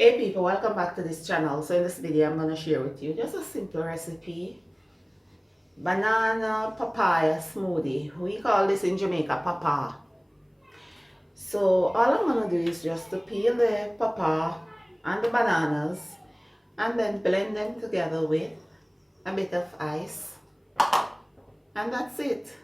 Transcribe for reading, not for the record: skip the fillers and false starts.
Hey people, welcome back to this channel. So in this video, I'm going to share with you just a simple recipe. Banana papaya smoothie. We call this in Jamaica papa. So all I'm going to do is just to peel the papa and the bananas and then blend them together with a bit of ice. And that's it.